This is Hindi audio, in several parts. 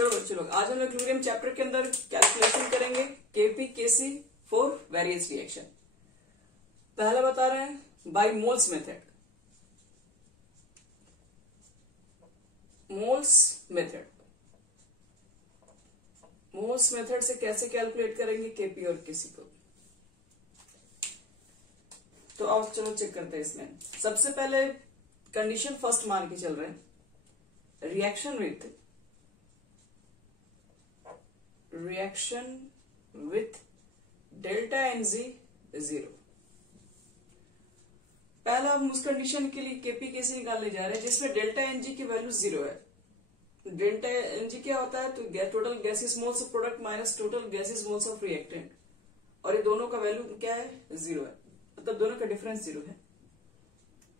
चलो बच्चे लोग, आज हम लोग इक्विलिब्रियम चैप्टर के अंदर कैलकुलेशन करेंगे KP KC for various reaction. पहला बता रहे हैं by moles method. Moles method से कैसे कैलकुलेट करेंगे केपी और केसी को, तो अब चलो चेक करते हैं। इसमें सबसे पहले कंडीशन फर्स्ट मान के चल रहे हैं, रिएक्शन विथ डेल्टा एनजी 0। पहला हम उस कंडीशन के लिए केपी केसी निकालने जा रहे हैं जिसमें डेल्टा एनजी की वैल्यू 0 है। डेल्टा एनजी क्या होता है, तो total gases moles of product minus total gases moles of reactant, और ये दोनों का वैल्यू क्या है, 0 है, मतलब दोनों का डिफरेंस 0 है।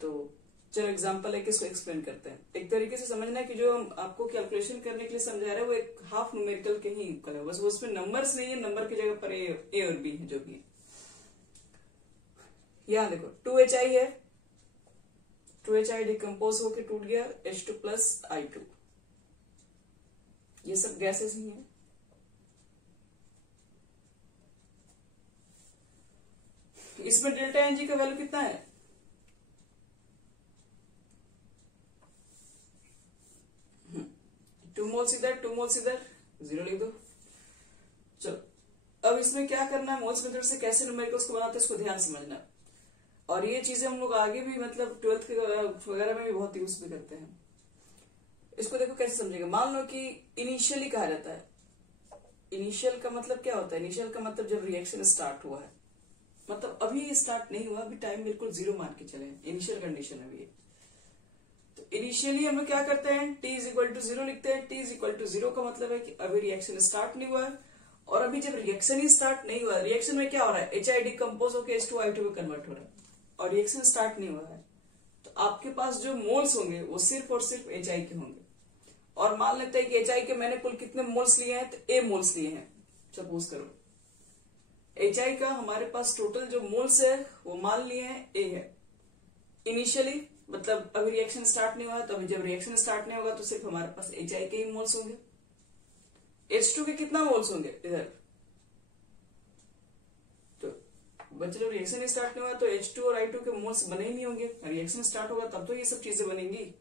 तो चलो एग्जांपल है कि इसको एक्सप्लेन करते हैं। एक तरीके से समझना कि जो हम आपको कैलकुलेशन करने के लिए समझा रहे हैं वो एक हाफ न्यूमेरिकल के ही इक्वल है, बस उसमें नंबर्स नहीं है, नंबर की जगह पर ए और बी है जो भी है। यहां देखो 2HI है, 2HI डिकम्पोज होकर टूट गया H2 प्लस I2, ये सब गैसेस ही है। इसमें डेल्टा एनजी का वैल्यू कितना है, टू मोल्स इधर 0 लिख दो। चलो अब इसमें क्या करना है, मोल्स मेथड से कैसे न्यूमेरिकल्स को बनाते हैं इसको ध्यान समझना। और ये चीजें हम लोग आगे भी मतलब 12th के वगैरह में भी बहुत यूज भी करते हैं। इसको देखो कैसे समझेंगे। मान लो कि इनिशियली कहा जाता है, इनिशियल का मतलब क्या होता है, इनिशियल का मतलब जब रिएक्शन स्टार्ट हुआ है, मतलब अभी स्टार्ट नहीं हुआ, अभी टाइम बिल्कुल 0 मान के चले, इनिशियल कंडीशन है अभी। तो इनिशियली हम लोग क्या करते हैं, t इज इक्वल टू 0 लिखते हैं। t इज इक्वल टू 0 का मतलब है कि अभी रिएक्शन स्टार्ट नहीं हुआ है, और अभी जब रिएक्शन ही स्टार्ट नहीं हुआ, रिएक्शन में क्या हो रहा है, HI डिकम्पोज होकर H2I2 में कन्वर्ट हो रहा है, और रिएक्शन स्टार्ट नहीं हुआ है, तो आपके पास जो मोल्स होंगे वो सिर्फ और सिर्फ HI के होंगे। और मान लेते हैं कि HI के मैंने कुल कितने मोल्स लिए हैं, तो A मोल्स लिए हैं। सपोज करो HI का हमारे पास टोटल जो मोल्स है वो मान लिए हैं A है। इनिशियली मतलब अभी रिएक्शन स्टार्ट नहीं हुआ है, तो अभी जब रिएक्शन स्टार्ट नहीं होगा तो सिर्फ हमारे पास HI के ही मोल्स होंगे। H2 के कितना मोल्स होंगे इधर, तो बच्चे लोग रिएक्शन स्टार्ट नहीं हुआ तो H2 और I2 के मोल्स बने ही नहीं होंगे, रिएक्शन स्टार्ट होगा तब तो ये सब चीजें बनेंगी।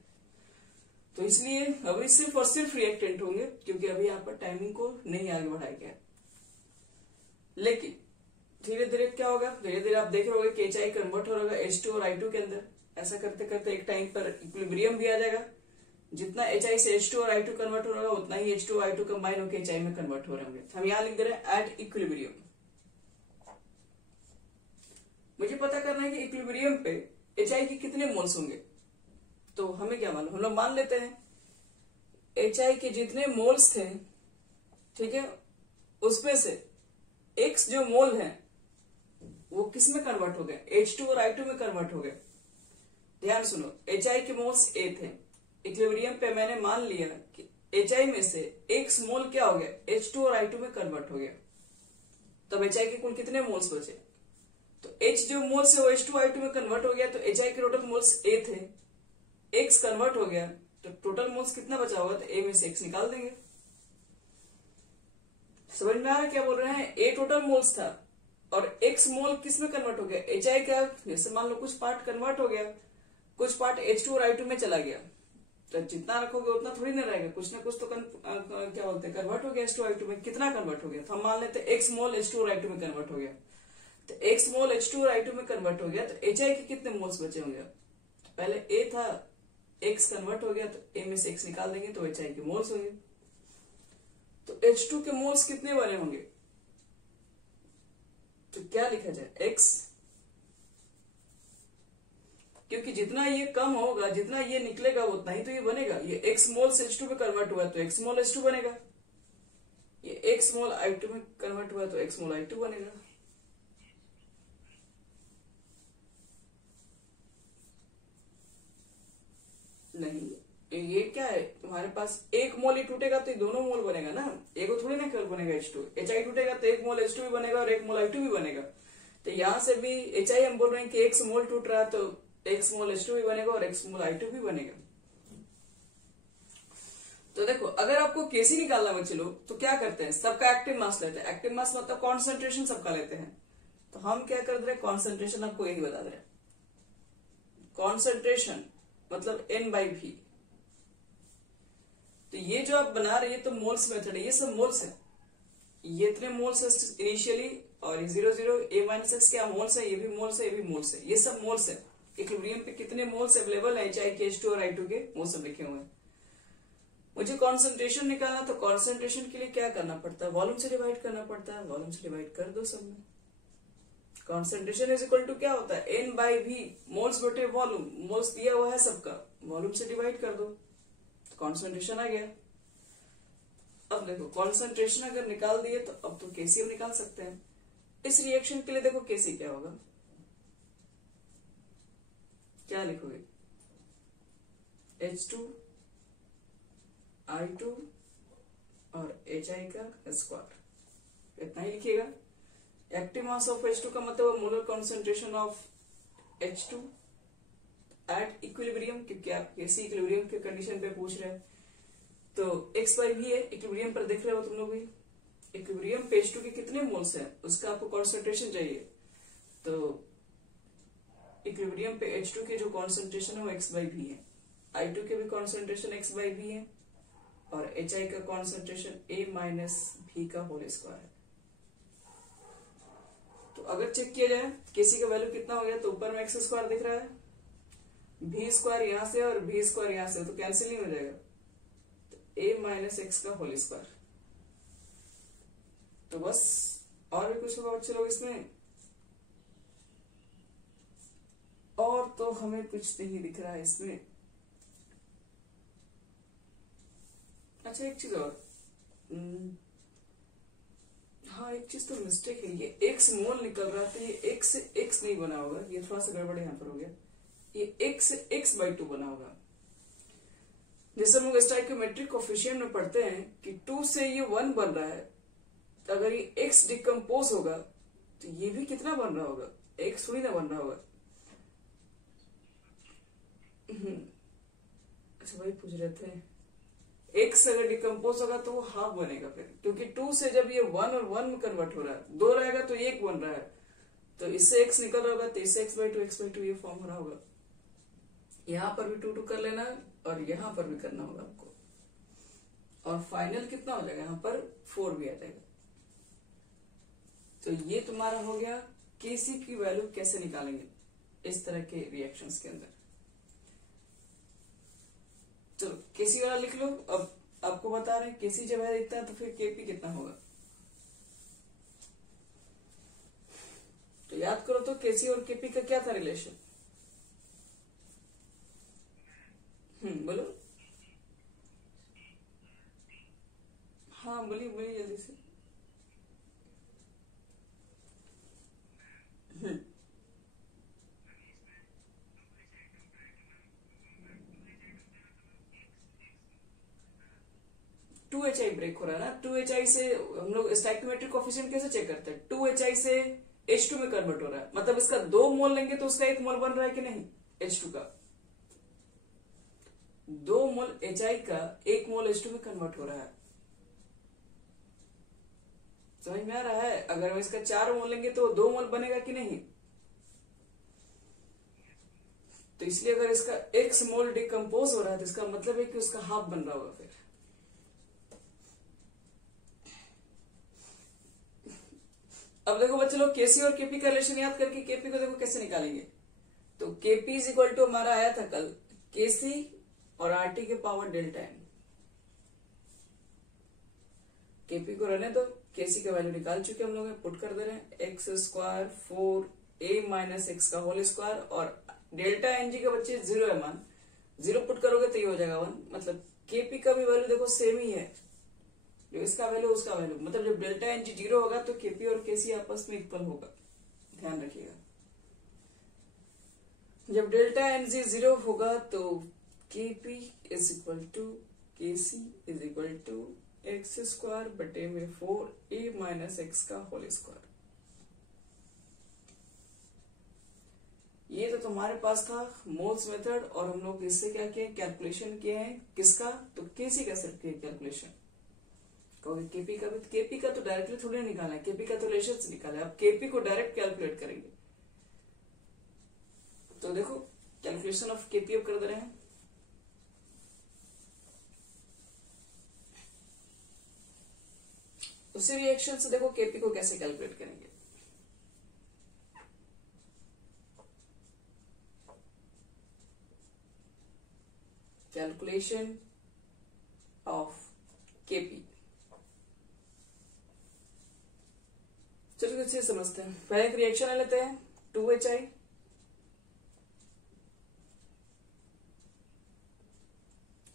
तो इसलिए अभी सिर्फ और सिर्फ रिएक्टेंट होंगे, क्योंकि अभी यहाँ पर टाइमिंग को नहीं आगे बढ़ाया गया। लेकिन धीरे धीरे क्या होगा, धीरे धीरे आप देख रहे होगे कि HI कन्वर्ट हो रहा है H2 और I2 के अंदर। ऐसा करते करते एक टाइम पर इक्विलिब्रियम भी आ जाएगा, जितना HI से H2 और I2 कन्वर्ट हो रहा है उतना ही H2 और I2 कंबाइन होकर HI में कन्वर्ट हो रहे होंगे। हम यहां लिख दे रहे हैं एट इक्विलिब्रियम। मुझे पता करना है कि इक्विलिब्रियम पे HI के कितने मोल्स होंगे, तो हमें क्या मालूम, हम लोग मान लेते हैं HI के जितने मोल्स थे, ठीक है, उसमें से X जो मोल है वो किस में कन्वर्ट हो गए, H2 और I2 में कन्वर्ट हो गए। ध्यान सुनो, HI के मोल्स A थे, इक्विलिब्रियम पे मैंने मान लिया कि HI में से X मोल क्या हो गया, H2 और I2 में कन्वर्ट हो गया, तब HI के कुल कितने मोल्स बचे, तो H जो मोल्स है वो H2 I2 में कन्वर्ट हो गया, तो HI के टोटल मोल्स A थे, X कन्वर्ट हो गया, तो टोटल मोल्स कितना बचा होगा, तो A में से X निकाल देंगे। समझ में आ रहा है क्या बोल रहे हैं, A टोटल मोल्स था और X मोल किस में कन्वर्ट हो गया, HI का, जैसे मान लो कुछ पार्ट कन्वर्ट हो गया, कुछ पार्ट H2 और I2 में चला गया, तो जितना रखोगे उतना थोड़ी ना रहेगा, कुछ ना कुछ तो क्या बोलते हैं कन्वर्ट हो गया H2 I2 में, कितना कन्वर्ट हो गया, तो हम मान लेते हैं X मोल H2 और I2 में कन्वर्ट हो गया, तो X मोल H2 और I2 में कन्वर्ट हो गया, तो HI के कितने मोल्स बचे होंगे, तो पहले A था, X कन्वर्ट हो गया तो A में से X निकाल देंगे तो HI के मोल्स होंगे। तो H2 के मोल्स कितने बने होंगे, तो क्या लिखा जाए X, क्योंकि जितना ये कम होगा जितना ये निकलेगा उतना ही तो ये बनेगा। ये X मोल से H2 में कन्वर्ट हुआ तो X मोल H2 बनेगा, ये X मोल I2 में कन्वर्ट हुआ तो X मोल I2 बनेगा। नहीं, ये क्या है, तुम्हारे पास एक मोल ही टूटेगा तो ये दोनों मोल बनेगा ना, एक थोड़ी ना केवल बनेगा H2, HI टूटेगा तो एक मोल H2 भी बनेगा और एक मोल I2 भी बनेगा। तो यहां से भी HI हम बोल रहे हैं कि X मोल टूट रहा है तो X मोल H2 भी बनेगा और X मोल I2 भी बनेगा। तो देखो अगर आपको केसी निकालना बच्चे लोग तो क्या करते हैं, सबका एक्टिव मास लेते हैं। एक्टिव मास मतलब कॉन्सेंट्रेशन सबका लेते हैं। तो हम क्या कर दे रहे, कॉन्सेंट्रेशन आपको यही बता दे रहे। कॉन्सेंट्रेशन मतलब N/V। तो ये जो आप बना रहे हैं तो मोल्स मेथड है, ये सब मोल्स है। ये इतने मोल्स है इनिशियली, और 0 A माइनस एक्स क्या मोल्स है, ये भी मोल्स है, ये भी मोल्स है, ये सब मोल्स है। इक्विलिब्रियम पे कितने मोल्स अवेलेबल है HI के H2 और I2 के, वो सब लिखे हुए हैं। मुझे कॉन्सेंट्रेशन निकालना, तो कॉन्सेंट्रेशन के लिए क्या करना पड़ता है, वॉल्यूम से डिवाइड करना पड़ता है। वॉल्यूम से डिवाइड कर दो सब में। कॉन्सेंट्रेशन इज इक्वल टू क्या होता है, N/V, मोल्स बटे वॉल्यूम। मोल्स दिया हुआ है सबका, वॉल्यूम से डिवाइड कर दो, कॉन्सेंट्रेशन आ गया। अब देखो कॉन्सेंट्रेशन अगर निकाल दिए तो अब तो केसी हम निकाल सकते हैं। इस रिएक्शन के लिए देखो केसी क्या होगा, क्या लिखोगे, H2 I2 और HI का स्क्वायर, इतना ही लिखिएगा। एक्टिव मास ऑफ H2 का मतलब molar concentration of H2 at equilibrium, क्योंकि आप केसी इक्विलिब्रियम के कंडीशन पे पूछ रहे हैं। तो X/V है, इक्विलिब्रियम पर देख रहे हो तुम लोग भी। इक्विलिब्रियम पे H2 के कितने मोल्स हैं उसका आपको कॉन्सेंट्रेशन चाहिए। तो इक्विलिब्रियम पे H2 के जो कॉन्सेंट्रेशन है वो X/V है, I2 के भी कॉन्सेंट्रेशन X/V है, और HI का कॉन्सेंट्रेशन A माइनस V का होल स्क्वायर है। तो अगर चेक किया जाए केसी का वैल्यू कितना हो गया, तो ऊपर में x स्क्वायर दिख रहा है, V स्क्वायर यहां से और V स्क्वायर यहां से, तो कैंसिल नहीं हो जाएगा। तो A माइनस एक्स का होल स्क्वायर। तो बस, और भी कुछ होगा बच्चे लोग इसमें, और तो हमें कुछ नहीं दिख रहा है इसमें। अच्छा एक चीज और, हाँ एक चीज तो मिस्टेक है, ये x मोल निकल रहा था, ये x से x नहीं बना होगा, ये थोड़ा सा गड़बड़ यहाँ पर हो गया। ये x से x/2 बना होगा। जैसे हम लोग स्टोइकियोमेट्रिक कोएफिशिएंट में पढ़ते हैं कि 2 से ये 1 बन रहा है, तो अगर ये x डिकम्पोज होगा तो ये भी कितना बन रहा होगा, x थोड़ी ना बन रहा होगा। अच्छा वही पूछ रहे थे, x अगर डिकम्पोज होगा तो वो हाफ बनेगा फिर, क्योंकि 2 से जब ये 1 और 1 में कन्वर्ट हो रहा है, 2 रहेगा तो 1 बन रहा है, तो इससे x निकल रहा होगा, तो इससे x/2 ये फॉर्म हो रहा होगा। यहां पर भी 2 कर लेना और यहां पर भी करना होगा आपको, और फाइनल कितना हो जाएगा, यहां पर 4 भी आ जाएगा। तो ये तुम्हारा हो गया केसी की वैल्यू कैसे निकालेंगे इस तरह के रिएक्शंस के अंदर। चलो केसी वाला लिख लो। अब आपको बता रहे हैं केसी जब है दिखता है तो फिर केपी कितना होगा। तो याद करो तो केसी और केपी का क्या था रिलेशन। बोलो, हाँ बोलिए बोलिए जल्दी से। हम्म 2HI ब्रेक हो रहा है ना, 2HI से हम लोग स्टोइकियोमेट्रिक कोएफिशिएंट कैसे चेक करते हैं, 2HI से H2 में कन्वर्ट हो रहा है, मतलब इसका 2 मोल लेंगे तो उसका 1 मोल बन रहा है कि नहीं, H2 का 2 मोल HI का 1 मोल H2 में कन्वर्ट हो रहा है। समझ में आ रहा है। अगर हम इसका 4 मोल लेंगे तो 2 मोल बनेगा कि नहीं। तो इसलिए अगर इसका x मोल डिकम्पोज हो रहा है तो इसका मतलब है कि उसका हाफ बन रहा होगा। फिर अब देखो बच्चे लोग केसी और केपी का रिलेशन याद करके केपी को देखो कैसे निकालेंगे। तो केपी इज इक्वल टू हमारा आया था कल केसी और आरटी के पावर डेल्टा एन। केपी को रहने दो, केसी का वैल्यू निकाल चुके हम लोग, पुट कर दे रहे हैं x square 4a minus x का होल स्क्वायर, और डेल्टा एन जी के बच्चे 0 है मान, 0 पुट करोगे तो ये हो जाएगा 1। मतलब केपी का भी वैल्यू देखो सेम ही है, जो इसका वैल्यू उसका वैल्यू, मतलब जब डेल्टा एन जी 0 होगा तो केपी और केसी आपस में इक्वल होगा, ध्यान रखिएगा। जब डेल्टा एन जी 0 होगा तो KP is equal to KC is equal to x square बटे में 4a माइनस एक्स का होल स्क्वायर। ये तो तुम्हारे पास था मोल्स मेथड, और हम लोग इससे क्या किए, कैलकुलेशन किए हैं किसका, तो केसी का सिर्फ किए कैलकुलेशन। कहोगे केपी का भी, केपी का तो डायरेक्टली थोड़ी निकाला है, केपी का तो रिलेशन से निकाला है, अब केपी को डायरेक्ट कैलकुलेट करेंगे। तो देखो कैलकुलेशन ऑफ केपी अब कर दे रहे हैं। उसी रिएक्शन से देखो केपी को कैसे कैलकुलेट करेंगे। कैलकुलेशन ऑफ केपी, चलिए अच्छे समझते हैं। पहले एक रिएक्शन लेते हैं, 2HI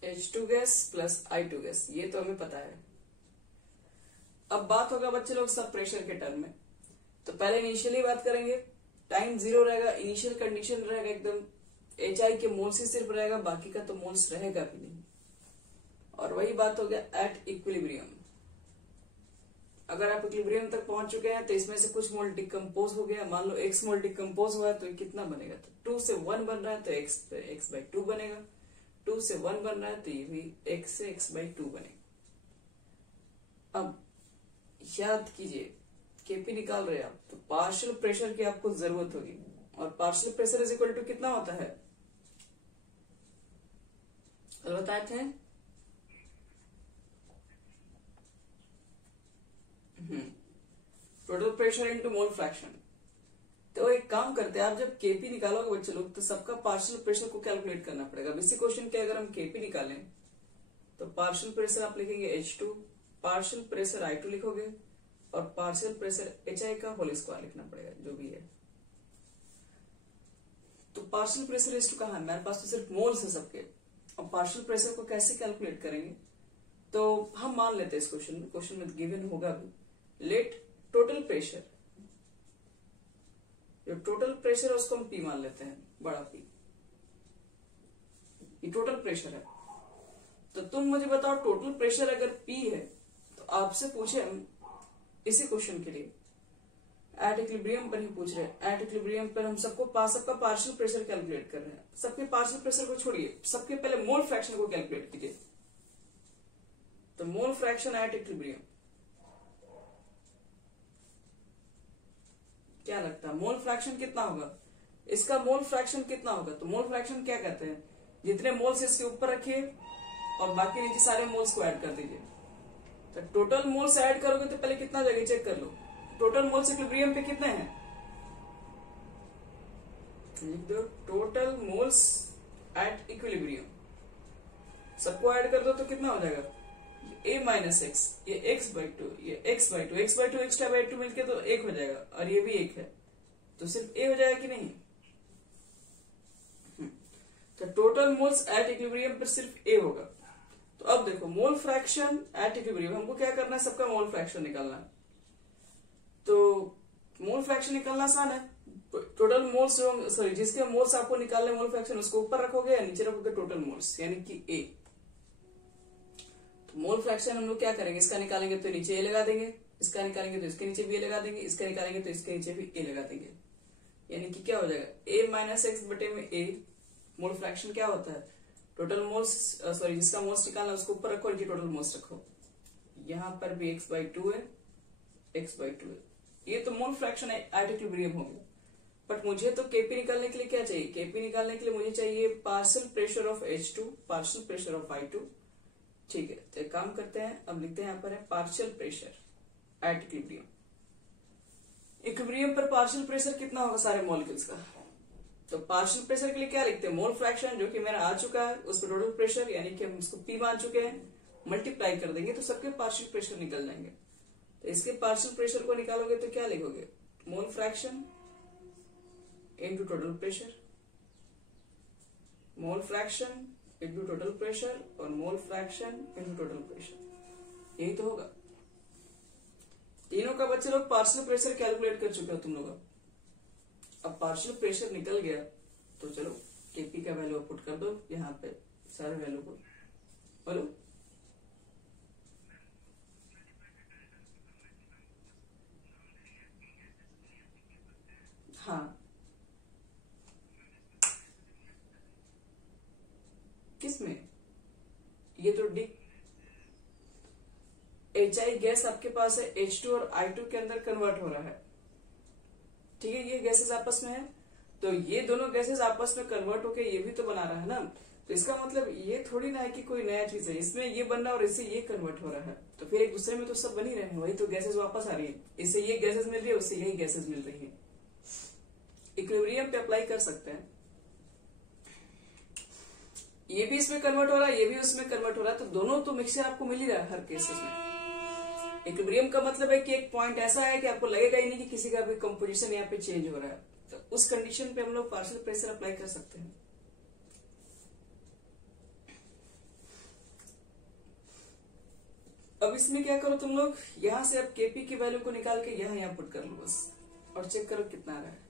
H2 gas plus I2 gas, ये तो हमें पता है। अब बात होगा बच्चे लोग सब प्रेशर के टर्म में। तो पहले इनिशियली बात करेंगे, टाइम 0 रहेगा, इनिशियल कंडीशन रहेगा एकदम, HI के मोल्स ही सिर्फ रहेगा, बाकी का तो मोल्स रहेगा भी नहीं। और वही बात हो गया एट इक्विलिब्रियम। अगर आप इक्विलिब्रियम तक पहुंच चुके हैं तो इसमें से कुछ मोल डिकम्पोज हो गया, मान लो x मोल डिकम्पोज हुआ है तो कितना बनेगा, तो 2 से 1 बन रहा है तो x/2 बनेगा, 2 से 1 बन रहा है तो ये भी x से x/2 बनेगा। अब याद कीजिए केपी निकाल रहे हैं आप, तो पार्शियल प्रेशर की आपको जरूरत होगी, और partial pressure is equal to कितना होता है, कल बताए थे, total pressure into mole fraction. तो एक काम करते हैं, आप जब केपी निकालोगे बच्चे लोग तो सबका पार्शियल प्रेशर को कैलकुलेट करना पड़ेगा। इसी क्वेश्चन के अगर हम केपी निकालें तो पार्शियल प्रेशर आप लिखेंगे H2, पार्शियल प्रेशर I2 लिखोगे, और पार्शियल प्रेशर HI का होल स्क्वायर लिखना पड़ेगा जो भी है। तो पार्शियल प्रेशर H2 कहाँ है, मेरे पास तो सिर्फ मोल्स है सबके, और पार्शियल प्रेशर को कैसे कैलकुलेट करेंगे, तो हम मान लेते हैं इस क्वेश्चन में गिवन होगा भी, लेट टोटल प्रेशर, जो टोटल प्रेशर है उसको हम P मान लेते हैं, बड़ा P, ये टोटल प्रेशर है। तो तुम मुझे बताओ टोटल प्रेशर अगर P है तो आपसे पूछे हम इसी क्वेश्चन के लिए एट इक्विलिब्रियम पर ही पूछ रहे हैं, एट इक्विलिब्रियम पर हम सबका पार्शियल प्रेशर कैलकुलेट कर रहे हैं। सबके पार्शियल प्रेशर को छोड़िए, सबके पहले मोल फ्रैक्शन को कैलकुलेट कीजिए। तो मोल फ्रैक्शन एट इक्विलिब्रियम क्या लगता है, मोल फ्रैक्शन कितना होगा, इसका मोल फ्रैक्शन कितना होगा, तो मोल फ्रैक्शन क्या कहते हैं, जितने मोल्स इसके ऊपर रखिए और बाकी नीचे सारे मोल्स को ऐड कर दीजिए। तो टोटल मोल्स ऐड करोगे तो पहले कितना जाएगा चेक कर लो, टोटल मोल्स इक्विलिब्रियम पे कितने हैं, लिख दो टोटल मोल्स एट इक्विलिब्रियम, सबको ऐड कर दो तो कितना हो जाएगा, a माइनस एक्स, ये x/2, ये x/2, x/2 एक्स्ट्रा/2 मिलके तो 1 हो जाएगा, और ये भी 1 है तो सिर्फ a हो जाएगा कि नहीं। तो टोटल मोल्स एट इक्विलिब्रियम पर सिर्फ a होगा। तो अब देखो मोल फ्रैक्शन एट इक्विलिब्रियम, हमको क्या करना है, सबका मोल फ्रैक्शन निकालना है। तो मोल फ्रैक्शन निकालना आसान है, टोटल मोल्स सॉरी जिसके मोल्स आपको निकालने मोल फ्रैक्शन उसको ऊपर रखोगे या नीचे रखोगे टोटल मोल्स, यानी कि a। मोल फ्रैक्शन हम लोग क्या करेंगे, इसका निकालेंगे तो नीचे ए लगा देंगे, इसका निकालेंगे तो इसके नीचे भी ए लगा देंगे, इसका निकालेंगे तो इसके नीचे भी ए लगा देंगे, यानी कि क्या हो जाएगा a माइनस एक्स बटे में a। मोल फ्रैक्शन क्या होता है, टोटल मोल्स सॉरी जिसका मोल्स निकालना उसको ऊपर रखो, नीचे टोटल मोल्स रखो, यहाँ पर भी x/2 है, x/2 है, ये तो मोल फ्रैक्शन एट इक्विलिब्रियम हो गया। बट मुझे तो केपी निकालने के लिए क्या चाहिए, केपी निकालने के लिए मुझे चाहिए partial pressure of H2, partial pressure of I2। ठीक है, तो एक काम करते हैं, अब लिखते हैं यहाँ पर है partial pressure at equilibrium. Equilibrium पर पार्शियल प्रेशर कितना होगा सारे मॉलिक्यूल्स का, तो पार्शियल प्रेशर के लिए क्या लिखते हैं, मोल फ्रैक्शन जो कि मेरा आ चुका है, उस पर टोटल प्रेशर यानी कि हम इसको P मान चुके हैं, मल्टीप्लाई कर देंगे तो सबके पार्शियल प्रेशर निकल जाएंगे। तो इसके पार्शियल प्रेशर को निकालोगे तो क्या लिखोगे, mole fraction into total pressure, mole fraction into total pressure, और mole fraction into total pressure, यही तो होगा। तीनों का बच्चे लोग पार्शियल प्रेशर कैलकुलेट कर चुके हो तुम लोग। अब पार्शियल प्रेशर निकल गया तो चलो केपी का वैल्यू पुट कर दो यहाँ पे, सारे वैल्यू को बोलो। हाँ इसमें, ये तो डी HI गैस आपके पास है, H2 और I2 के अंदर कन्वर्ट हो रहा है, ठीक है। ये गैसेस आपस में है, तो ये दोनों गैसेस आपस में कन्वर्ट होके ये भी तो बना रहा है ना। तो इसका मतलब ये थोड़ी ना है कि कोई नया चीज है, इसमें ये बन रहा है और इससे ये कन्वर्ट हो रहा है, तो फिर एक दूसरे में तो सब बन ही रहे हैं, वही तो गैसेस वापस आ रही है, इससे ये गैसेस मिल रही है, उससे यही गैसेस मिल रही है। इक्विलिब्रियम पे अप्लाई कर सकते हैं, ये भी इसमें कन्वर्ट हो रहा है, ये भी उसमें कन्वर्ट हो रहा है, तो दोनों तो मिक्सचर आपको मिल ही रहा है हर केसेस में। इक्विलिब्रियम का मतलब है कि एक पॉइंट ऐसा है कि आपको लगेगा ही नहीं कि किसी का भी कंपोजिशन यहाँ पे चेंज हो रहा है, तो उस कंडीशन पे हम लोग पार्शियल प्रेशर अप्लाई कर सकते हैं। अब इसमें क्या करो तुम लोग, यहां से अब केपी की वैल्यू को निकाल के यहाँ पुट कर लो बस, और चेक करो कितना आ रहा है।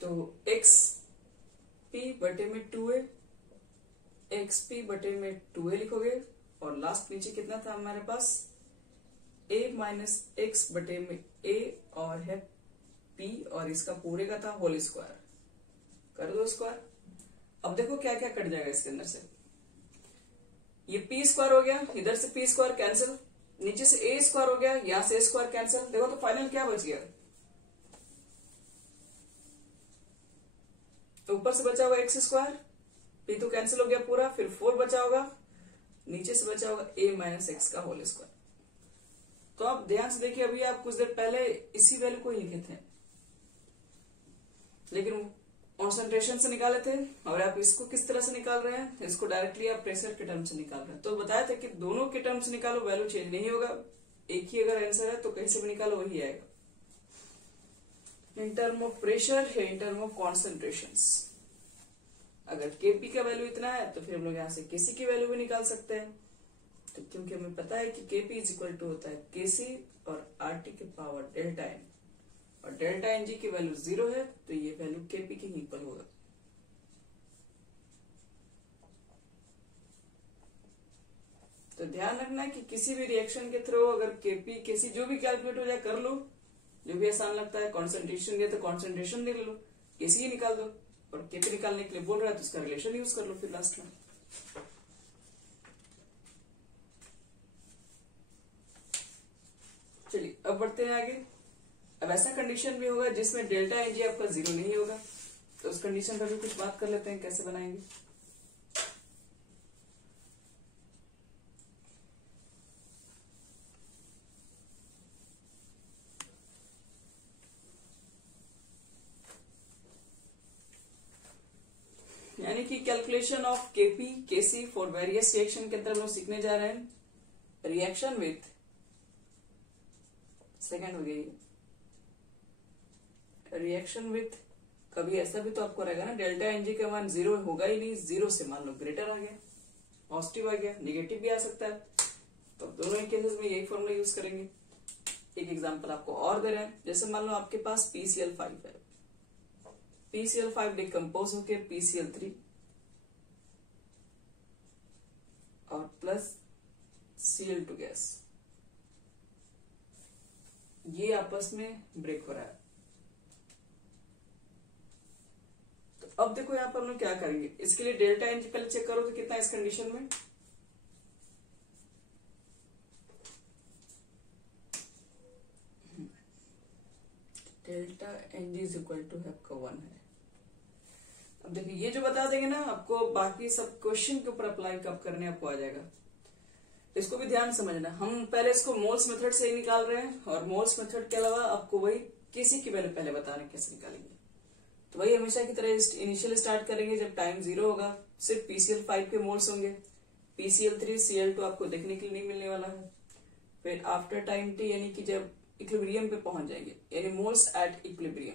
तो एक्स पी बटे में 2a, एक्स पी बटे में 2a लिखोगे, और लास्ट नीचे कितना था हमारे पास, a माइनस एक्स बटे में a, और है p, और इसका पूरे का था होल स्क्वायर, कर दो स्क्वायर। अब देखो क्या क्या कट जाएगा इसके अंदर से, ये p स्क्वायर हो गया, इधर से p स्क्वायर कैंसिल, नीचे से a स्क्वायर हो गया, यहां से a स्क्वायर कैंसिल, देखो तो फाइनल क्या बच गया, तो ऊपर से बचा होगा एक्स स्क्वायर, p तो कैंसिल हो गया पूरा, फिर 4 बचा होगा, नीचे से बचा होगा a माइनस एक्स का होल स्क्वायर। तो आप ध्यान से देखिए, अभी आप कुछ देर पहले इसी वैल्यू को ही लिखे थे, लेकिन कॉन्सेंट्रेशन से निकाले थे, और आप इसको किस तरह से निकाल रहे हैं, इसको डायरेक्टली आप प्रेशर के टर्म से निकाल रहे हैं। तो बताया था कि दोनों के टर्म से निकालो, वैल्यू चेंज नहीं होगा, एक ही अगर आंसर है तो कहीं से भी निकालो वही आएगा, इन टर्म ऑफ प्रेशर है, इन टर्म ऑफ कॉन्सेंट्रेशन। अगर केपी का वैल्यू इतना है तो फिर हम लोग यहाँ से केसी की वैल्यू भी निकाल सकते हैं, तो क्योंकि हमें पता है कि केपी इज इक्वल टू होता है केसी और आरटी के पावर डेल्टा एन, और डेल्टा एन जी की वैल्यू 0 है, तो ये वैल्यू केपी के इक्वल होगा। तो ध्यान रखना है कि किसी भी रिएक्शन के थ्रू अगर केपी केसी जो भी कैलकुलेट हो जाए कर लो, जो भी आसान लगता है। कॉन्सेंट्रेशन दिया तो कॉन्सेंट्रेशन ले लो, केसी निकाल दो, और केपी निकालने के लिए बोल रहा है तो उसका रिलेशन यूज कर लो फिर लास्ट में। चलिए अब बढ़ते हैं आगे। अब ऐसा कंडीशन भी होगा जिसमें डेल्टा एनजी आपका 0 नहीं होगा, तो उस कंडीशन पर भी कुछ बात कर लेते हैं कैसे बनाएंगे। यानी कि calculation of KP KC for various reaction के अंदर हम लोग सीखने जा रहे हैं रिएक्शन विथ, सेकेंड हो गई रिएक्शन विथ। कभी ऐसा भी तो आपको रहेगा ना, डेल्टा एनजी का मान 0 होगा ही नहीं, 0 से मान लो ग्रेटर आ गया, पॉजिटिव आ गया, निगेटिव भी आ सकता है, तो दोनों ही केसेस में यही फॉर्मूला यूज करेंगे। एक एग्जांपल आपको और दे रहे हैं, जैसे मान लो आपके पास PCl5 है, PCl5 डिकम्पोज होके PCl3 और प्लस Cl2 गैस, ये आपस में ब्रेक हो रहा है। तो अब देखो यहां पर हम लोग क्या करेंगे, इसके लिए डेल्टा एन पहले चेक करो तो कितना इस कंडीशन में, delta N G is equal to आपका 1 है। अब देखिए ये जो बता देंगे ना आपको, बाकी सब क्वेश्चन के ऊपर अप्लाई कब करने आपको आ जाएगा, इसको भी ध्यान समझना। हम पहले इसको मोल्स मेथड से ही निकाल रहे हैं, और मोल्स मेथड के अलावा आपको वही केसी की वैल्यू पहले बता रहे हैं कैसे निकालेंगे। तो वही हमेशा की तरह इनिशियल स्टार्ट करेंगे, जब टाइम 0 होगा सिर्फ PCl5 के मोल्स होंगे, PCl3 Cl2 आपको देखने के लिए नहीं मिलने वाला है। फिर आफ्टर टाइम t यानी कि जब इक्विलिब्रियम पे पहुंच जाएंगे, यानी मोल्स एट इक्विलिब्रियम,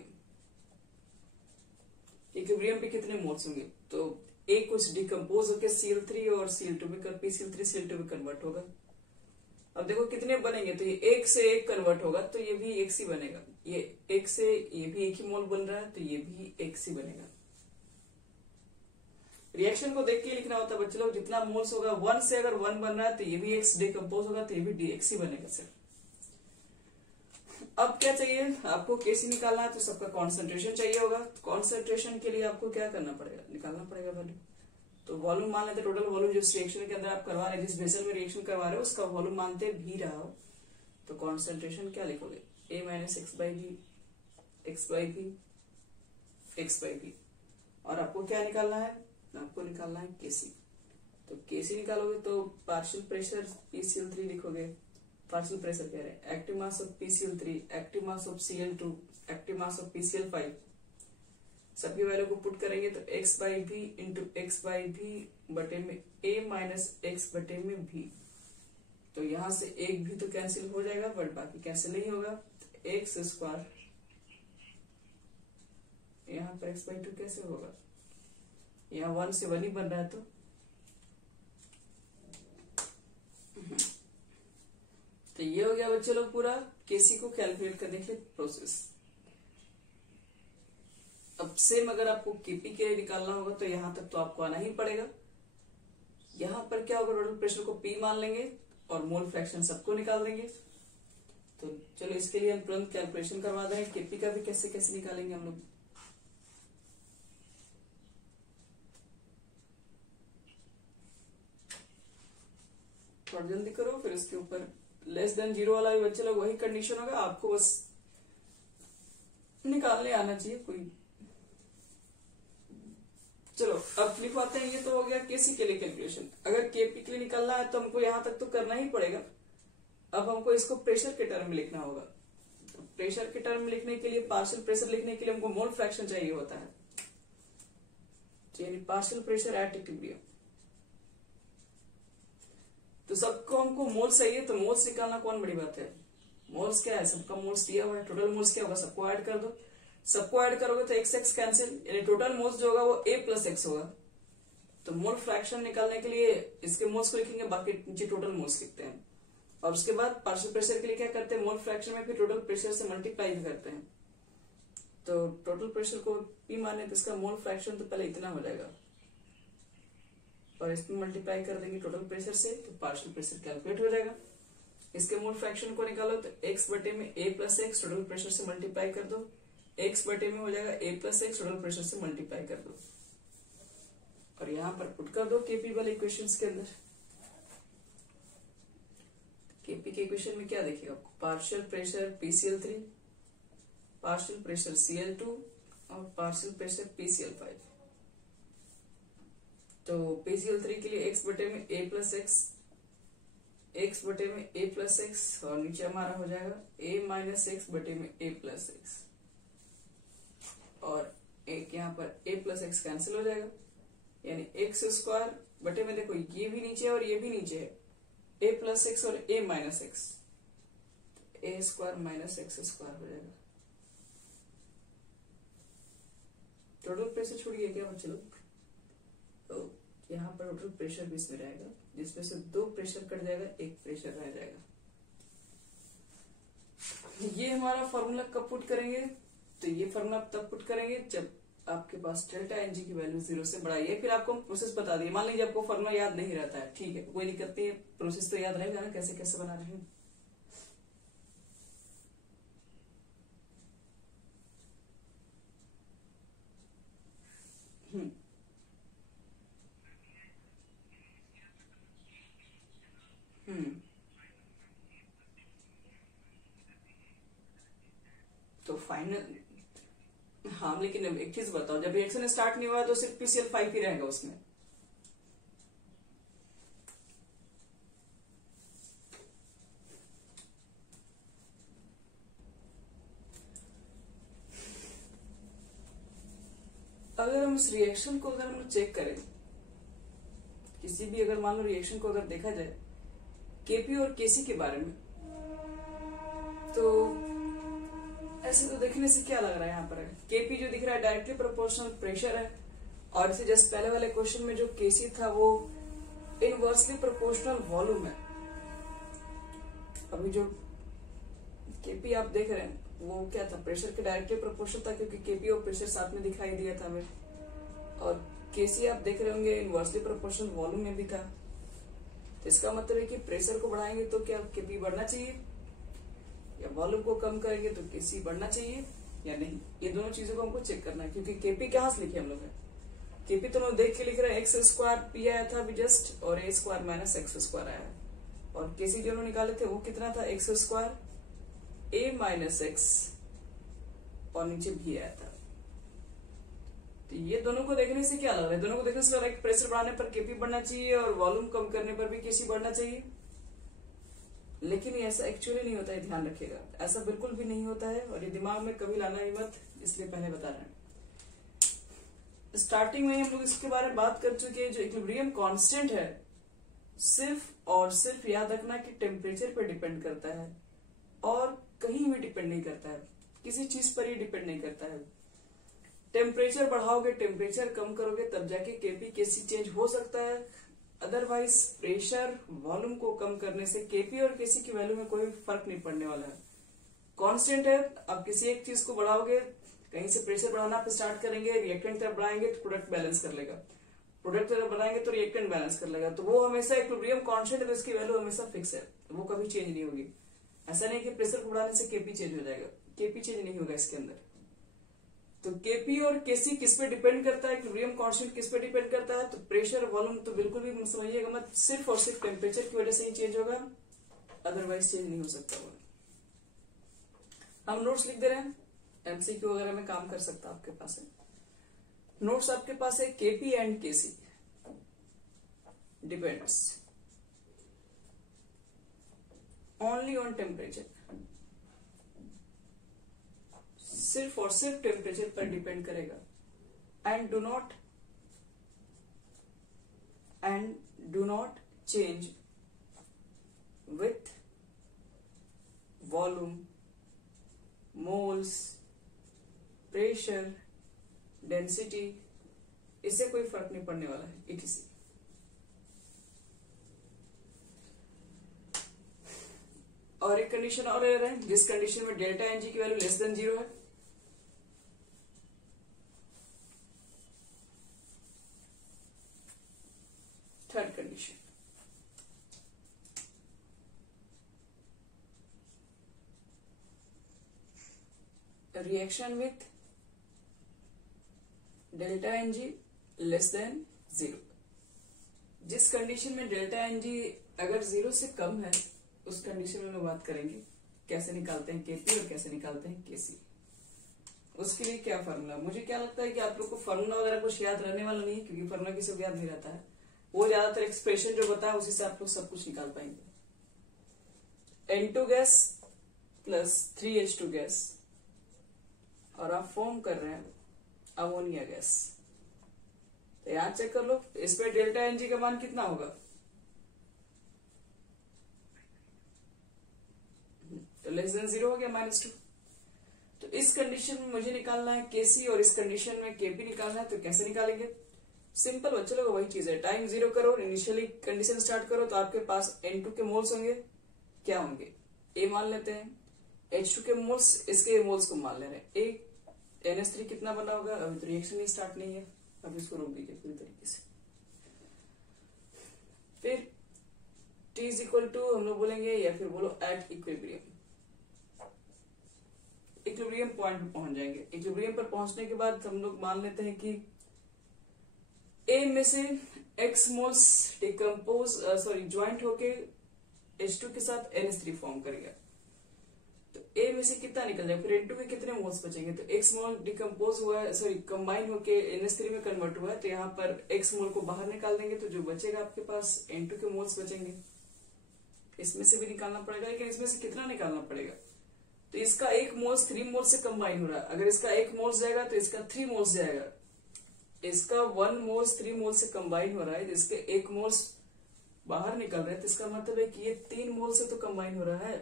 इक्विलिब्रियम पे कितने मोल्स होंगे, तो एक कुछ डिकम्पोज होकर Cl3 और Cl2 में PCl3 Cl2 में कन्वर्ट होगा। अब देखो कितने बनेंगे, तो ये एक से एक कन्वर्ट होगा, तो ये भी एक सी बनेगा, ये एक से ये भी एक ही मोल बन रहा है, तो ये भी एक सी बनेगा। रिएक्शन को देख के लिखना होता है बच्चे लोग, जितना मोल्स होगा 1 से अगर 1 बन रहा है तो ये भी एक डिकम्पोज होगा, तो ये भी एक सी बनेगा सर। अब क्या चाहिए आपको, केसी निकालना है तो सबका कॉन्सेंट्रेशन चाहिए होगा। कॉन्सेंट्रेशन के लिए आपको क्या करना पड़ेगा, निकालना पड़ेगा वैल्यू। तो वॉल्यूम मान लेते, टोटल वॉल्यूम जिस रिएक्शन के अंदर आप करवा रहे हैं, जिस वेसल में रिएक्शन करवा रहे हो उसका वॉल्यूम मानते भी रहा हो, तो कॉन्सेंट्रेशन क्या लिखोगे, A minus x by B, x by B, x by B. और आपको क्या निकालना है, आपको निकालना है केसी। तो केसी निकालोगे तो पार्शियल प्रेशर PCl3 लिखोगे, पार्शियल प्रेशर कह रहे हैं, active mass of PCl3, active mass of Cl2, active mass of PCl5, सबकी वैल्यू को पुट करेंगे तो x बाई भी इंटू एक्स बाई भी बटे में A माइनस एक्स बटे में भी। तो यहां से एक भी तो कैंसिल हो जाएगा, बट बाकी कैंसिल नहीं होगा। तो एक्स स्क्वायर, यहाँ पर x बाई 2 कैसे होगा, यहाँ 1 से 1 ही बन रहा है। तो ये हो गया बच्चे लोग पूरा केसी को कैलकुलेट करने के प्रोसेस। अब सेम अगर आपको केपी के लिए निकालना होगा तो यहां तक तो आपको आना ही पड़ेगा। यहां पर क्या होगा, टोटल प्रेशर को पी मान लेंगे और मोल फ्रैक्शन सबको निकाल देंगे। तो चलो इसके लिए हम तुरंत कैलकुलेशन करवा दें, केपी का भी कैसे कैसे निकालेंगे हम लोग। थोड़ा जल्दी करो, फिर इसके ऊपर लेस देन 0 वाला भी बच्चे लोग वही कंडीशन होगा, आपको बस निकालने आना चाहिए कोई। चलो अब लिखवाते हैं, ये तो हो गया केसी के लिए कैलकुलेशन। अगर केपी के लिए निकालना है तो हमको यहां तक तो करना ही पड़ेगा। अब हमको इसको प्रेशर के टर्म में लिखना होगा। तो प्रेशर के टर्म में लिखने के लिए, पार्शियल प्रेशर लिखने के लिए हमको मोल फ्रैक्शन चाहिए होता है, यानी पार्शियल प्रेशर एट इक्विलिब्रियम। तो सबको हमको मोल्स चाहिए, तो मोल्स निकालना कौन बड़ी बात है। मोल्स क्या है, सबका मोल्स दिया हुआ है, टोटल मोल्स क्या होगा, सबको ऐड कर दो। सबको ऐड करोगे तो x कैंसिल, यानी टोटल मोल्स जो होगा वो A प्लस एक्स होगा। तो मोल फ्रैक्शन निकालने के लिए इसके मोल्स को लिखेंगे, बाकी नीचे टोटल मोल्स लिखते हैं। और उसके बाद पार्शियल प्रेशर के लिए क्या करते हैं, मोल फ्रैक्शन में फिर टोटल प्रेशर से मल्टीप्लाई भी करते हैं। तो टोटल प्रेशर को P माने तो इसका मोल फ्रैक्शन तो पहले इतना हो जाएगा, और इसमें मल्टीप्लाई कर देंगे टोटल प्रेशर से, तो पार्शियल प्रेशर कैलकुलेट हो जाएगा। इसके मोल फ्रैक्शन को निकालो तो x बटे में A plus x, total pressure से मल्टीप्लाई कर दो, x बटे में हो जाएगा A plus x, total pressure से मल्टीप्लाई कर दो, और यहां पर पुट कर दो केपी वाले इक्वेशंस के अंदर। केपी के इक्वेशन में क्या देखिएगा आपको, partial pressure PCl3, partial pressure Cl2 और पार्शियल प्रेशर PCl5। तो PCl3 के लिए x बटे में A प्लस एक्स, x बटे में A प्लस एक्स, और नीचे हमारा हो जाएगा A माइनस एक्स बटे में A प्लस एक्स, और एक यहाँ पर A प्लस एक्स कैंसिल हो जाएगा, यानी एक्स स्क्वायर बटे में, देखो ये भी नीचे है और ये भी नीचे है, A प्लस एक्स और A minus x, A square minus x square हो जाएगा। टोटल प्रेशर छोड़िए क्या बच्चे लोग, तो यहाँ पर टोटल प्रेशर भी इसमें रहेगा, जिसमें से 2 प्रेशर कट जाएगा, 1 प्रेशर रह जाएगा। ये हमारा फॉर्मूला कब पुट करेंगे, तो ये फॉर्मूला तब पुट करेंगे जब आपके पास डेल्टा एनजी की वैल्यू 0 से बड़ा है। फिर आपको हम प्रोसेस बता दिए, मान लीजिए आपको फॉर्मूला याद नहीं रहता है, ठीक है, कोई दिक्कत नहीं है, प्रोसेस तो याद रहेगा ना, कैसे कैसे बना रहे हैं। तो फाइनल, हाँ लेकिन एक चीज बताओ, जब रिएक्शन स्टार्ट नहीं हुआ तो सिर्फ PCl5 ही रहेगा उसमें। अगर हम इस रिएक्शन को अगर हम चेक करें, किसी भी अगर मान लो रिएक्शन को अगर देखा जाए केपी और केसी के बारे में, तो ऐसे तो देखने से क्या लग रहा है, यहाँ पर केपी जो दिख रहा है डायरेक्टली प्रोपोर्शनल प्रेशर है, और इसे जस्ट पहले वाले क्वेश्चन में जो केसी था वो इनवर्सली प्रोपोर्शनल वॉल्यूम है। अभी जो केपी आप देख रहे हैं वो क्या था, प्रेशर के डायरेक्टली प्रोपोर्शनल था, क्योंकि केपी और प्रेशर साथ में दिखाई दिया था हमें, और केसी आप देख रहे होंगे इनवर्सली प्रोपोर्शनल वॉल्यूम में भी था। तो इसका मतलब है कि प्रेशर को बढ़ाएंगे तो क्या केपी बढ़ना चाहिए, या वॉल्यूम को कम करेंगे तो केसी बढ़ना चाहिए या नहीं। ये दोनों चीजों को हमको चेक करना है, क्योंकि केपी कहाँ से लिखे हम लोग केपी तो लोग देख के लिख रहे हैं एक्स स्क्वायर पी आया था अभी जस्ट, और ए स्क्वायर माइनस एक्स स्क्वायर आया है, और केसी जो लोग निकाले थे वो कितना था एक्स स्क्वायर ए माइनस एक्स और नीचे भी आया था। तो ये दोनों को देखने से क्या लग रहा है, दोनों को देखने से लग रहा है कि प्रेशर बढ़ाने पर केपी बढ़ना चाहिए और वॉल्यूम कम करने पर भी केसी बढ़ना चाहिए, लेकिन ऐसा एक्चुअली नहीं होता है, ध्यान रखिएगा, ऐसा बिल्कुल भी नहीं होता है और ये दिमाग में कभी लाना ही मत, इसलिए पहले बता रहे हैं। स्टार्टिंग में हम लोग इसके बारे में बात कर चुके हैं। जो इक्विलिब्रियम कांस्टेंट है सिर्फ और सिर्फ याद रखना कि टेम्परेचर पर डिपेंड करता है और कहीं भी डिपेंड नहीं करता है, किसी चीज पर ही डिपेंड नहीं करता है। टेम्परेचर बढ़ाओगे, टेम्परेचर कम करोगे, तब जाके केपी केसी चेंज हो सकता है, अदरवाइज प्रेशर वॉल्यूम को कम करने से केपी और केसी की वैल्यू में कोई फर्क नहीं पड़ने वाला है। कांस्टेंट है, अब किसी एक चीज को बढ़ाओगे, कहीं से प्रेशर बढ़ाना आप स्टार्ट करेंगे, रिएक्टेंट तरफ बढ़ाएंगे तो प्रोडक्ट बैलेंस कर लेगा, प्रोडक्ट तरफ बढ़ाएंगे तो रिएक्टेंट बैलेंस कर लेगा, तो वो हमेशा इक्विलिब्रियम कांस्टेंट है, तो इसकी वैल्यू हमेशा फिक्स है, वो कभी चेंज नहीं होगी। ऐसा नहीं कि प्रेशर को बढ़ाने से केपी चेंज हो जाएगा, केपी चेंज नहीं होगा इसके अंदर। तो केपी और केसी किस पे डिपेंड करता है, इक्विलिब्रियम कांस्टेंट किस पे डिपेंड करता है, तो प्रेशर वॉल्यूम तो बिल्कुल भी समझिएगा मत, सिर्फ और सिर्फ टेम्परेचर की वजह से ही चेंज होगा, अदरवाइज चेंज नहीं हो सकता वो। हम नोट्स लिख दे रहे हैं, एमसीक्यू वगैरह में काम कर सकता आपके पास है। नोट्स आपके पास है, KP and KC depends only on temperature, सिर्फ और सिर्फ टेम्परेचर पर डिपेंड करेगा, and do not change with volume, moles, pressure, density, इससे कोई फर्क नहीं पड़ने वाला है इटीसी। और एक कंडीशन और ले रहे हैं, जिस कंडीशन में डेल्टा एनजी की वैल्यू लेस देन 0 है, third condition, reaction with delta NG less than 0। जिस कंडीशन में डेल्टा एनजी अगर 0 से कम है, उस कंडीशन में हम लोग बात करेंगे कैसे निकालते हैं केपी और कैसे निकालते हैं केसी। उसके लिए क्या फार्मूला, मुझे क्या लगता है कि आप लोग को फार्मूला वगैरह कुछ याद रहने वाला नहीं है, क्योंकि फार्मूला किसी को याद नहीं रहता है, वो ज्यादातर एक्सप्रेशन जो बताया उसी से आप लोग सब कुछ निकाल पाएंगे। N2 gas plus 3H2 gas, और आप फॉर्म कर रहे हैं अमोनिया गैस, तो यहां चेक कर लो, इस पे डेल्टा एनजी का मान कितना होगा, तो लेस देन 0 हो गया, -2। तो इस कंडीशन में मुझे निकालना है केसी और इस कंडीशन में केपी निकालना है, तो कैसे निकालेंगे, सिंपल बच्चे लोग वही चीज है, टाइम 0 करो, इनिशियली कंडीशन स्टार्ट करो, तो आपके पास N2 के मोल्स होंगे, क्या होंगे, ए मान लेते हैं, H2 के मोल्स, इसके मोल्स को मान ले रहे हैं, एक NH3 कितना बना होगा, अभी तो रिएक्शन ही स्टार्ट नहीं है, अब इसको रोक दीजिए पूरी तरीके से। फिर T इज इक्वल टू हम लोग बोलेंगे, या फिर बोलो एट इक्विलिब्रियम, इक्विलिब्रियम पॉइंट पे पहुंच जाएंगे। इक्विलिब्रियम पर पहुंचने के बाद हम लोग मान लेते हैं कि ए में से x मोल्स डिकम्पोज ज्वाइंट होके H2 के साथ NH3 फॉर्म करेगा, तो ए में से कितना निकल जाएगा, फिर N2 के कितने मोल्स बचेंगे, तो x मोल डिकम्पोज हुआ है, कंबाइन होके NH3 में कन्वर्ट हुआ है, तो यहाँ पर x मोल को बाहर निकाल देंगे, तो जो बचेगा आपके पास N2 के मोल्स बचेंगे। इसमें से भी निकालना पड़ेगा, लेकिन इसमें से कितना निकालना पड़ेगा, तो इसका 1 मोल्स 3 मोल्स से कंबाइन हो रहा है, अगर इसका 1 मोल्स जाएगा तो इसका 3 मोल्स जाएगा, इसका 1 मोल्स 3 मोल्स से कंबाइन हो रहा है, इसके 1 मोल्स बाहर निकल रहे हैं, तो इसका मतलब है कि ये 3 मोल से तो कंबाइन हो रहा है,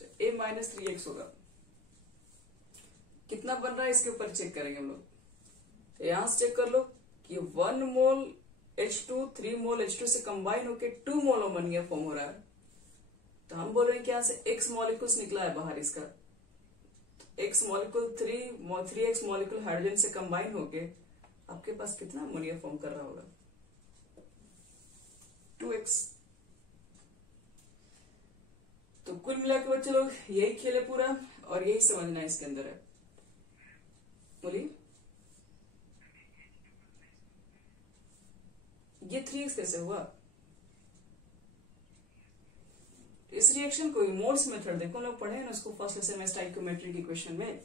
तो A - 3x होगा। कितना बन रहा है इसके ऊपर चेक करेंगे हम लोग, तो यहां से चेक कर लो कि 1 मोल H2 3 मोल H2 से कंबाइन होके 2 मोल अमोनिया फॉर्म हो रहा है, तो हम बोल रहे हैं कि यहां से x मॉलिक्यूल्स निकला है बाहर, इसका x molecule 3x molecule hydrogen से कंबाइन होके आपके पास कितना अमोनिया फॉर्म कर रहा होगा, 2x। तो कुल मिला के बच्चे लोग यही खेल है पूरा, और यही समझना है इसके अंदर है। बोलिए, ये 3x कैसे हुआ? इस रिएक्शन को मोल्स मेथड देखो, लोग पढ़े हैं ना उसको फर्स्ट लेसन में स्टोइकियोमेट्रिक इक्वेशन में।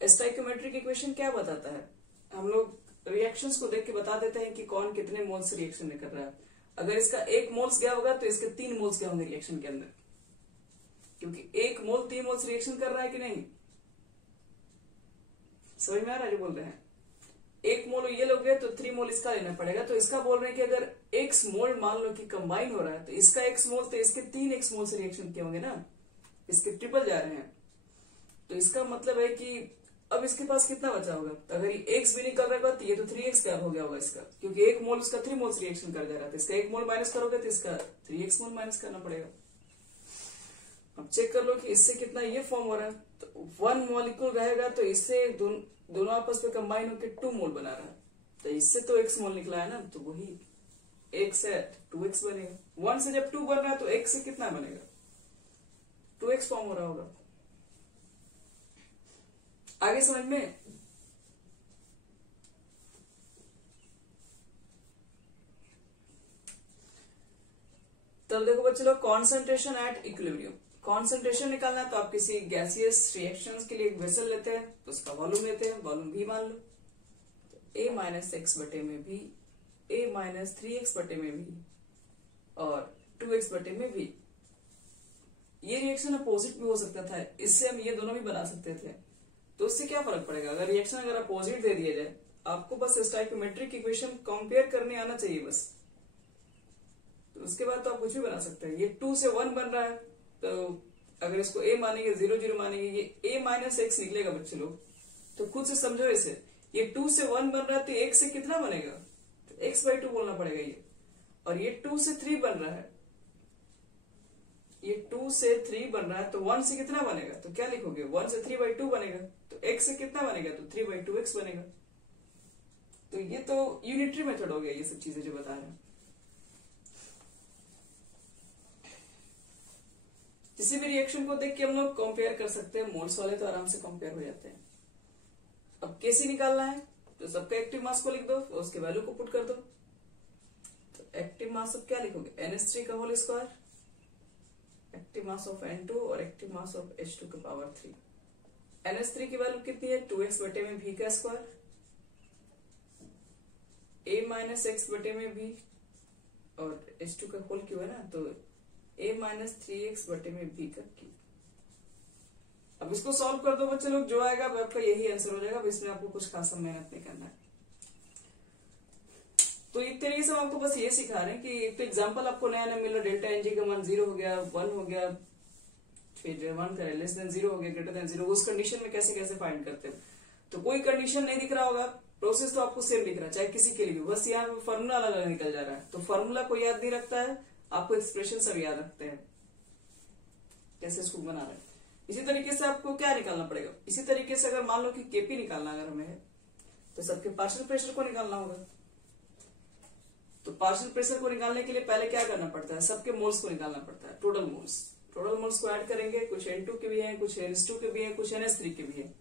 स्टोइकियोमेट्रिक इक्वेशन क्या बताता है? हम लोग रिएक्शंस को देख के बता देते हैं कि कौन कितने मोल्स रिएक्शन में कर रहा है। अगर इसका 1 मोल्स गया होगा तो इसके 3 मोल्स गया होंगे रिएक्शन के अंदर, क्योंकि 1 मोल 3 मोल्स रिएक्शन कर रहा है कि नहीं? समझ में आ रहा है जो बोल रहे हैं? 1 मोल ये लोग गए तो 3 मोल इसका लेना पड़ेगा। तो इसका बोल रहे हैं कि अगर x मोल मान लो कि कंबाइन हो रहा है तो इसका x मोल तो इसके 3x मोल से रिएक्शन किए होंगे ना, इसके ट्रिपल जा रहे हैं। तो इसका मतलब है कि अब इसके पास कितना बचा होगा? तो अगर ये x भी निकल रहा होगा तो ये तो 3x गायब हो गया होगा इसका, क्योंकि 1 मोल उसका 3 मोल से रिएक्शन कर जा रहा था। इसका 1 मोल माइनस करोगे तो इसका 3x मोल माइनस करना पड़ेगा। अब चेक कर लो कि इससे कितना ये फॉर्म हो रहा है। तो 1 मॉलिक्यूल रहेगा तो इससे दोनों आपस में कंबाइन होकर 2 मोल बना रहा है। तो इससे तो x मोल निकला है ना, तो वही x है 2x बनेगा। 1 से जब 2 बन रहा है तो x से कितना बनेगा? 2x फॉर्म हो रहा होगा। आगे समझ में? तब देखो बच्चे लोग, कॉन्सेंट्रेशन एट इक्विलिब्रियम। कॉन्सेंट्रेशन निकालना है तो आप किसी गैसियस रिएक्शंस के लिए एक वेसल लेते हैं, तो उसका वॉल्यूम लेते हैं, वॉल्यूम भी मान लो तो a माइनस एक्स बटे में भी, a माइनस 3x बटे में भी, और 2x बटे में भी। ये रिएक्शन अपोजिट भी हो सकता था, इससे हम ये दोनों भी बना सकते थे। तो इससे क्या फर्क पड़ेगा? अगर रिएक्शन अगर अपोजिट दे दिया जाए, आपको बस स्टोइकियोमेट्रिक इक्वेशन कंपेयर करने आना चाहिए बस, तो उसके बाद तो आप कुछ भी बना सकते हैं। ये 2 से 1 बन रहा है, तो अगर इसको a मानेंगे, 0 0 मानेंगे, ये a माइनस एक्स निकलेगा बच्चे लोग। तो खुद से समझो इसे, ये 2 से 1 बन रहा है तो x से कितना बनेगा? तो x/2 बोलना पड़ेगा ये। और ये 2 से 3 बन रहा है, ये 2 से 3 बन रहा है, तो 1 से कितना बनेगा? तो क्या लिखोगे? 1 से 3/2 बनेगा। तो x से कितना बनेगा? तो 3/2x बनेगा। तो ये तो यूनिटरी मेथड हो गया, ये सब चीजें जो बता रहे हैं। किसी भी रिएक्शन को देख के हम लोग कंपेयर कर सकते हैं, मोल्स वाले तो आराम से कंपेयर हो जाते हैं। अब कैसे निकालना है? तो सबका एक्टिव मास को लिख दो और उसके वैल्यू को पुट कर दो। तो एक्टिव मास ऑफ क्या लिखोगे? NH3 का whole square, active mass of N2 और एक्टिव मास ऑफ H2 की पावर 3। NH3 की वैल्यू कितनी है? 2x बटे में v का स्क्वायर, a माइनस एक्स बटे में v, और H2 का होल क्यों है ना, तो a माइनस 3x बटे में v का क्यूब। अब इसको सॉल्व कर दो बच्चे लोग, जो आएगा आपका यही आंसर हो जाएगा। अब इसमें आपको कुछ खासा मेहनत नहीं करना है। तो एक तरीके से हम आपको बस ये सिखा रहे हैं कि एक तो एग्जांपल आपको नया नया मिल रहा, डेल्टा एनजी का मान 0 हो गया, 1 हो गया, फिर 1 करें, लेस देन 0 हो गया, ग्रेटर देन 0, उस कंडीशन में कैसे कैसे फाइंड करते हैं। तो कोई कंडीशन नहीं दिख रहा होगा, प्रोसेस तो आपको सेम दिख रहा है, चाहे किसी के लिए भी, बस यहाँ पे फॉर्मूला अलग अलग निकल जा रहा है। तो फॉर्मूला को याद नहीं रखता है, आपको एक्सप्रेशन सब याद रखते हैं कैसे इसको बना रहे हैं। इसी तरीके से आपको क्या निकालना पड़ेगा? इसी तरीके से अगर मान लो कि केपी निकालना अगर हमें है, तो सबके पार्शियल प्रेशर को निकालना होगा। तो पार्शियल प्रेशर को निकालने के लिए पहले क्या करना पड़ता है? सबके मोल्स को निकालना पड़ता है, टोटल मोल्स। टोटल मोल्स को ऐड करेंगे, कुछ N2 के भी हैं, कुछ NH2 के भी हैं, कुछ NH3 के भी हैं।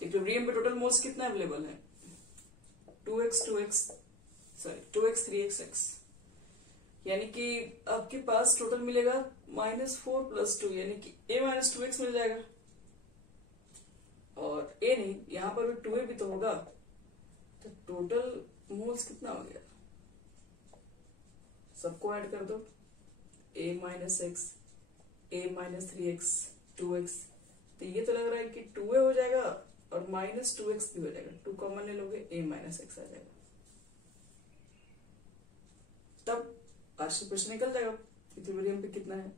तो इक्विलिब्रियम पे टोटल मोल्स कितना अवेलेबल है? 2x 3x, यानी कि आपके पास टोटल मिलेगा -4 + 2, यानी कि a माइनस 2x मिल जाएगा। और a नहीं, यहाँ पर भी 2a भी तो होगा। तो टोटल मोल्स कितना हो गया? सबको ऐड कर दो, a minus x, a minus 3x, 2x। तो ये तो लग रहा है कि 2a हो जाएगा और -2x भी हो जाएगा। 2 कॉमन ले लोगे, a माइनस एक्स आ जाएगा। तब पार्शियल प्रेशर निकल जाएगा इक्विलिब्रियम पे कितना है।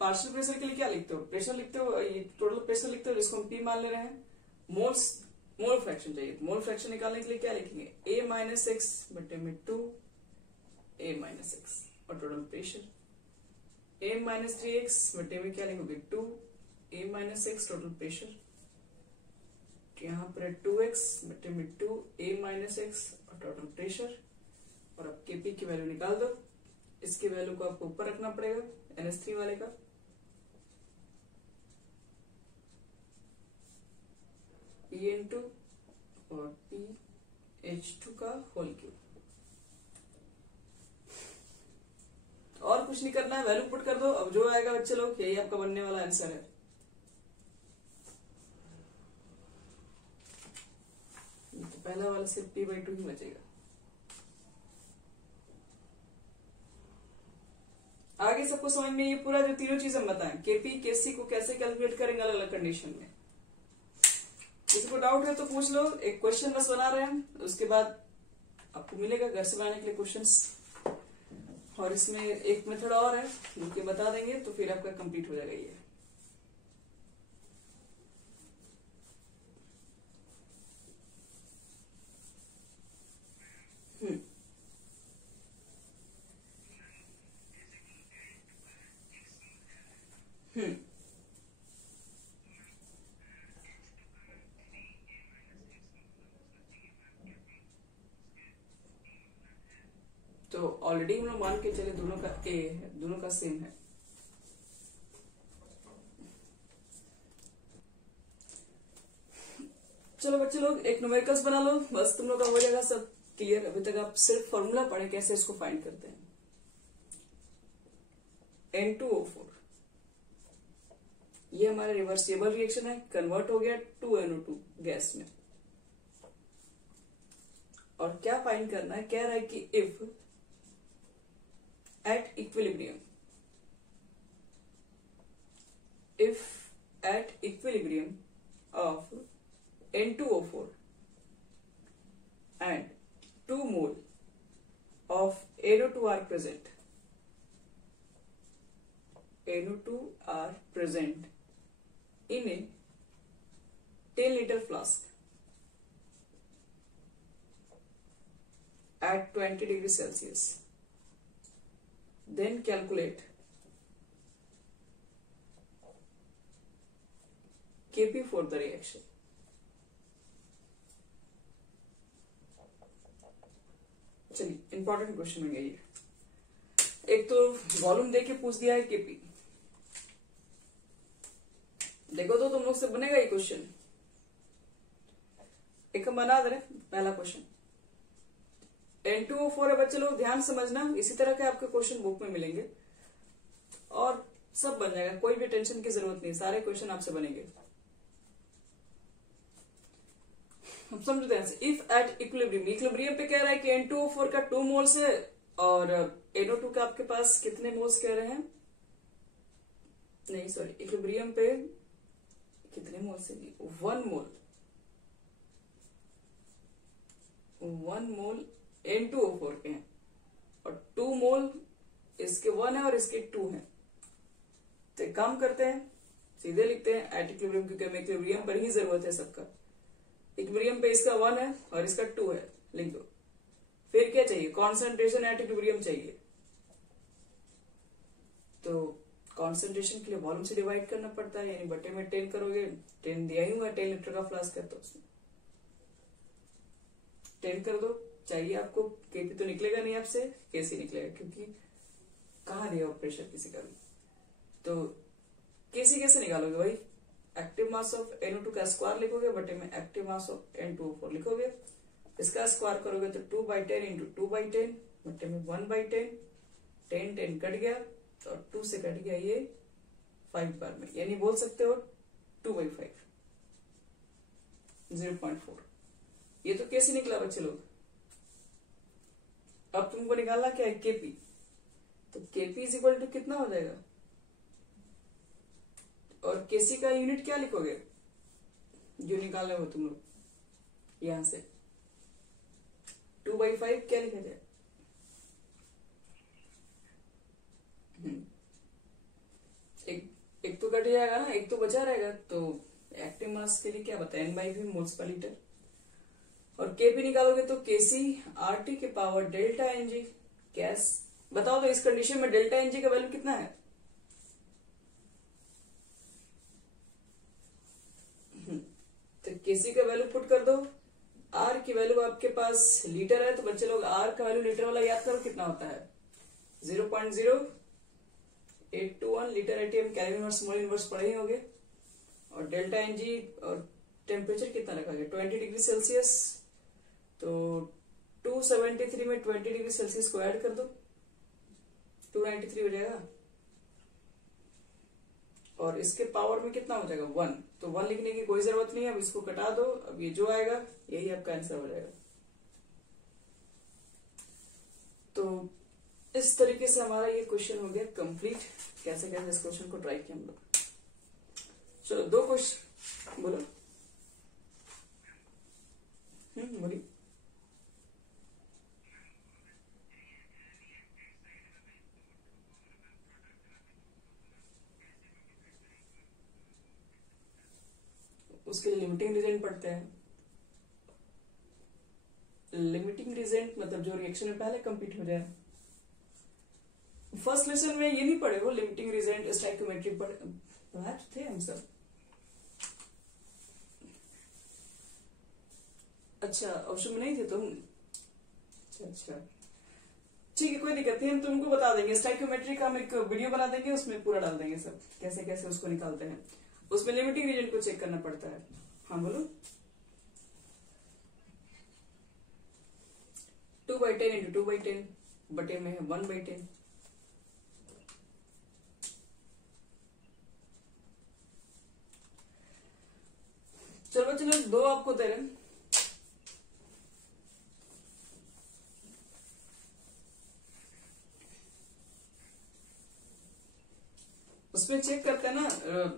पार्शियल प्रेशर के लिए क्या लिखते हो? प्रेशर लिखते हो, ये टोटल प्रेशर लिखते हो जिसको हम P मान ले रहे हैं। मोल फ्रैक्शन चाहिए। मोल फ्रैक्शन निकालने के लिए क्या लिखेंगे? a माइनस एक्स बटे में 2 a माइनस एक्स, और total pressure a minus 3x बटे में क्या लिखोगे? 2 a minus x, total pressure यहाँ पर 2x बटे में 2 a माइनस एक्स और टोटल प्रेशर। और अब Kp की वैल्यू निकाल दो। इसकी वैल्यू को आपको ऊपर रखना पड़ेगा, NH3 वाले का, PN2 और PH2 का होल क्यूब। और कुछ नहीं करना है, वैल्यू पुट कर दो। अब जो आएगा बच्चे लोग यही आपका बनने वाला आंसर है। तो पहला वाला सिर्फ P/2 ही बचेगा। आगे सबको समझ में ये पूरा जो तीनों चीज हम बताएं, केपी केसी को कैसे कैलकुलेट करेंगे अलग अलग कंडीशन में। किसी को डाउट है तो पूछ लो। एक क्वेश्चन बस बना रहे हैं हम, उसके बाद आपको मिलेगा घर से बनाने के लिए क्वेश्चंस। और इसमें एक मेथड और है जो कि बता देंगे तो फिर आपका कंप्लीट हो जाएगा ये। तो ऑलरेडी हम लोग मान के चले दोनों का ए है, दोनों का सेम है। चलो बच्चे लोग एक न्यूमेरिकल्स बना लो, बस तुम लोग का हो जाएगा सब क्लियर। अभी तक आप सिर्फ फॉर्मूला पढ़े कैसे इसको फाइंड करते हैं। N2O4 ये हमारा रिवर्सिबल रिएक्शन है, कन्वर्ट हो गया 2NO2 गैस में। और क्या फाइंड करना है, कह रहा है कि if at equilibrium of N2O4 and 2 mole of NO2 are present, NO2 are present in a 10-liter flask at 20 degrees Celsius, then calculate Kp for the reaction। चलिए इंपॉर्टेंट क्वेश्चन में गई। एक तो वॉल्यूम देके पूछ दिया है Kp, देखो तो तुम लोग से बनेगा ये क्वेश्चन। एक हम बना दे रहे पहला क्वेश्चन। N2O4 है बच्चे लोग, ध्यान समझना। इसी तरह के आपके क्वेश्चन बुक में मिलेंगे और सब बन जाएगा, कोई भी टेंशन की जरूरत नहीं, सारे क्वेश्चन आपसे बनेंगे। हम समझते हैं। इफ एट इक्विलिब्रियम, इक्विलिब्रियम पे कह रहा है कि N2O4 का 2 मोल्स है और NO2 का आपके पास कितने मोल्स कह रहे हैं, नहीं सॉरी, इक्विलिब्रियम पे कितने मोल्स है, 1 मोल, 1 मोल N2O4 के हैं और 2 मोल इसके 1 है और इसके 2 हैं। तो एक काम करते हैं, सीधे लिखते हैं एट इक्विलिब्रियम, क्योंकि हमें इक्विलिब्रियम पर ही जरूरत है सबका। इक्विलिब्रियम पे इसका 1 है और इसका 2 है, लिख दो। फिर क्या चाहिए, कॉन्सेंट्रेशन एट इक्विलिब्रियम चाहिए। तो कॉन्सेंट्रेशन के लिए वॉल्यूम से डिवाइड करना पड़ता है, यानी बटे में 10 करोगे, 10 दिया ही हुआ, 10 लीटर का फ्लास्क है तो उसमें 10 कर दो। चाहिए आपको केपी, तो निकलेगा नहीं आपसे, कैसे निकलेगा, क्योंकि कहाँ दिया प्रेशर किसी का भी। तो केसी कैसे निकालोगे भाई, एक्टिव मास ऑफ NO2 का स्क्वायर लिखोगे, बटे में एक्टिव मास ऑफ N2O4 लिखोगे। इसका स्क्वायर करोगे तो 2/10 इंटू 2/10 बटे में 1/10, 10 कट गया और 2 से कट गया ये 5 बार में, यानी बोल सकते हो 2/5, 0.4। ये तो कैसे निकला बच्चे लोग। अब तुमको निकालना क्या है, केपी। तो केपी इज इक्वल टू कितना हो जाएगा, और केसी का यूनिट क्या लिखोगे जो निकालने हो तुम लोग, यहां से 2/5 क्या लिखा जाए, एक तो कट जाएगा ना, एक तो बचा रहेगा। तो एक्टिव मास के लिए क्या बताया, N/V मोल्स पर लीटर। और केपी निकालोगे तो केसी RT के पावर डेल्टा NG गैस। बताओ तो इस कंडीशन में डेल्टा NG का वैल्यू कितना है, तो केसी का वैल्यू पुट कर दो। आर की वैल्यू आपके पास लीटर है, तो बच्चे लोग आर का वैल्यू लीटर वाला याद करो कितना होता है, 0.0 821 litre ATM kelvin inverse mole inverse पढ़े ही होंगे। और डेल्टा एनजी और टेम्परेचर कितना रखा गया 20 डिग्री सेल्सियस। तो 273 में 20 डिग्री सेल्सियस को ऐड कर दो 293 हो जाएगा। और इसके पावर में कितना हो जाएगा 1, तो 1 लिखने की कोई जरूरत नहीं है। अब इसको कटा दो, अब ये जो आएगा यही आपका आंसर हो जाएगा। तो इस तरीके से हमारा ये क्वेश्चन हो गया कंप्लीट। कैसे कैसे इस क्वेश्चन को ट्राई किया हम लोग। चलो 2 क्वेश्चन बोलो। बोलिए। उसके लिए लिमिटिंग रीजेंट पढ़ते हैं। लिमिटिंग रीजेंट मतलब जो रिएक्शन में पहले कंप्लीट हो जाए। फर्स्ट लेसन में ये नहीं पढ़े हो लिमिटिंग रीजेंट स्टोइकियोमेट्री पढ़े थे हम सब। अच्छा ऑप्शन में नहीं थे तुम। अच्छा ठीक है कोई दिक्कत नहीं, हम तुमको बता देंगे। स्टोइकियोमेट्री का हम एक वीडियो बना देंगे, उसमें पूरा डाल देंगे सब कैसे कैसे उसको निकालते हैं। उसमें लिमिटिंग रीजन को चेक करना पड़ता है। हाँ बोलो। 2/10 इंटू 2/10 बटे में है 1/10। चलो चलो 2 आपको दे रहे हैं। उसमें चेक करते हैं ना,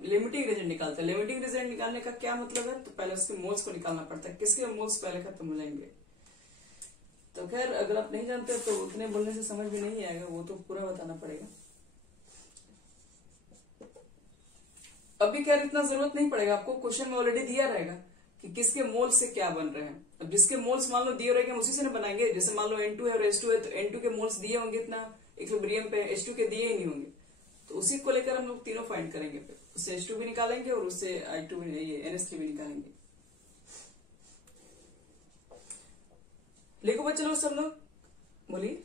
लिमिटिंग रीजन निकालते हैं। लिमिटिंग रीजन निकालने का क्या मतलब है, तो पहले उसके मोल्स को निकालना पड़ता है, किसके मोल्स पहले खत्म हो जाएंगे। तो खैर अगर आप नहीं जानते तो उतने बोलने से समझ में नहीं आएगा, वो तो पूरा बताना पड़ेगा। अभी खैर इतना जरूरत नहीं पड़ेगा आपको, क्वेश्चन में ऑलरेडी दिया रहेगा कि किसके मोल्स से क्या बन रहे हैं। अब जिसके मोल्स मान लो दिए रहेंगे उसी से ना बनाएंगे। जैसे मान लो N2 है और H2 है, तो N2 के मोल्स दिए होंगे इतना इक्विलिब्रियम पे, H2 के दिए ही नहीं होंगे, तो उसी को लेकर हम लोग तीनों फाइंड करेंगे। फिर उससे H2 भी निकालेंगे और उससे I2 भी, ये NH3 भी निकालेंगे। लिखो बच्चे लोग सब लोग, बोलिए।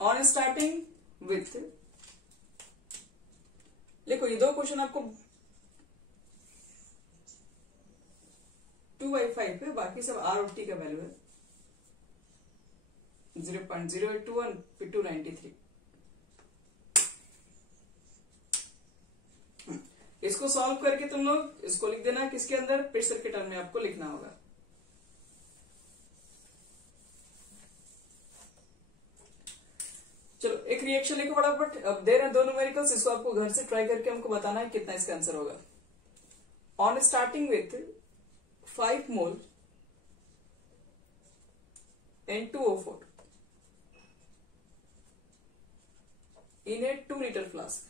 ऑन स्टार्टिंग विथ, देखो ये 2 क्वेश्चन आपको 2/5 पे, बाकी सब R और T का वैल्यू है। 0.0821 फिर 293। इसको सॉल्व करके तुम लोग इसको लिख देना, किसके अंदर प्रेशर के टर्म में आपको लिखना होगा। चलो एक रिएक्शन लिखो फटाफट। अब दे रहे हैं 2 न्यूमेरिकल्स, इसको आपको घर से ट्राई करके हमको बताना है कितना इसका आंसर होगा। On starting with 5 mole N2O4 in a 2 liter flask,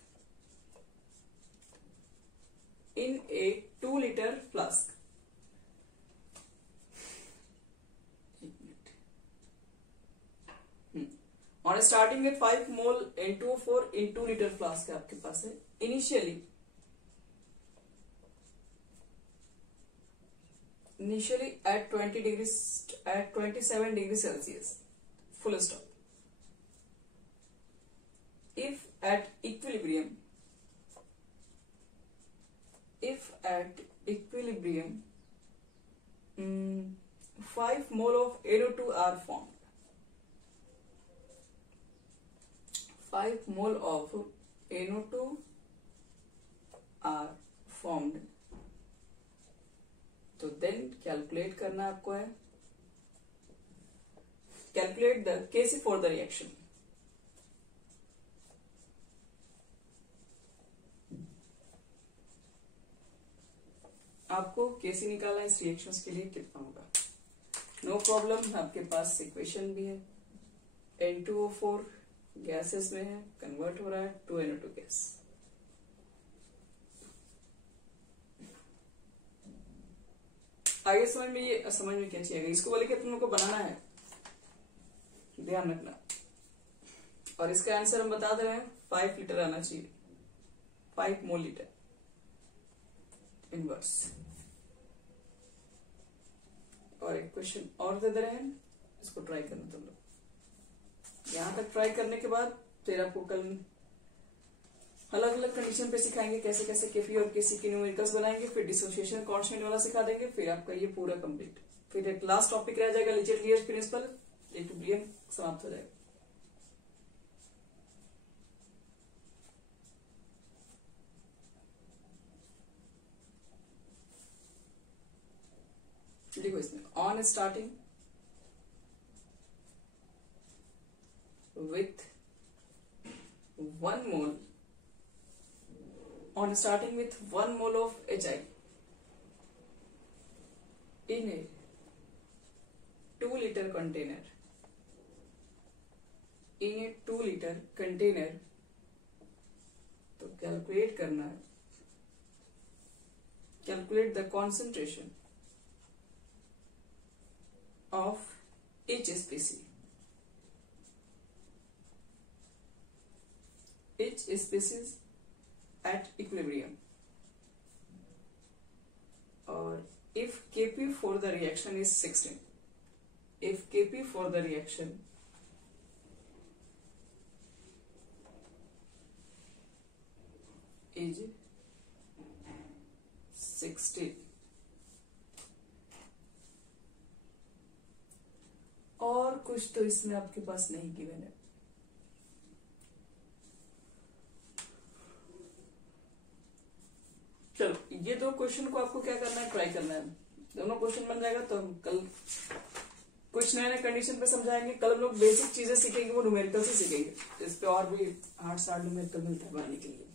in a 2 liter flask, on starting with 5 mole N2O4 in 2 liter flask है आपके पास है। initially at 20 degrees at 27 degrees Celsius, full stop. If at equilibrium 5 mole of NO2 are formed, 5 mole of NO2 are formed, तो देन कैलकुलेट करना आपको है, calculate the Kc for the reaction. आपको Kc निकालना है इस रिएक्शंस के लिए, कितना होगा। नो प्रॉब्लम, आपके पास इक्वेशन भी है। N2O4 गैसेस में है, कन्वर्ट हो रहा है 2NO2 गैस। आगे समझ में, ये समझ में क्या चाहिए, इसको बोले कि तुम लोग को बनाना है, ध्यान रखना। और इसका आंसर हम बता दे रहे हैं 5 लीटर आना चाहिए, 5 मोल लीटर इनवर्स। और एक क्वेश्चन और दे रहे हैं, इसको ट्राई करना तुम लोग। यहाँ तक ट्राई करने के बाद फिर आपको कल अलग अलग कंडीशन पे सिखाएंगे कैसे कैसे केपी और केसी के न्यूमेरिकल्स बनाएंगे, फिर डिसोसिएशन कांस्टेंट वाला सिखा देंगे, फिर आपका ये पूरा कंप्लीट। फिर एक लास्ट टॉपिक रह जाएगा लीजेंड प्रिंसिपल, इक्विलिब्रियम समाप्त हो जाएगा। देखो इसमें on starting with 1 mole, on starting with 1 mole of HI in a 2-liter container, in a 2-liter container, तो कैलकुलेट करना है, calculate the concentration of each species, each species at equilibrium, or if Kp for the reaction is 16, if Kp for the reaction is 16, और कुछ तो इसमें आपके पास नहीं गिवन है। चलो ये दो क्वेश्चन को आपको क्या करना है, ट्राई करना है। दोनों क्वेश्चन बन जाएगा तो हम कल कुछ नए नए कंडीशन पे समझाएंगे। कल हम लोग बेसिक चीजें सीखेंगे, वो न्यूमेरिकल से सीखेंगे। इस पे और भी हार्ड न्यूमेरिकल मिलता है बनाने के लिए।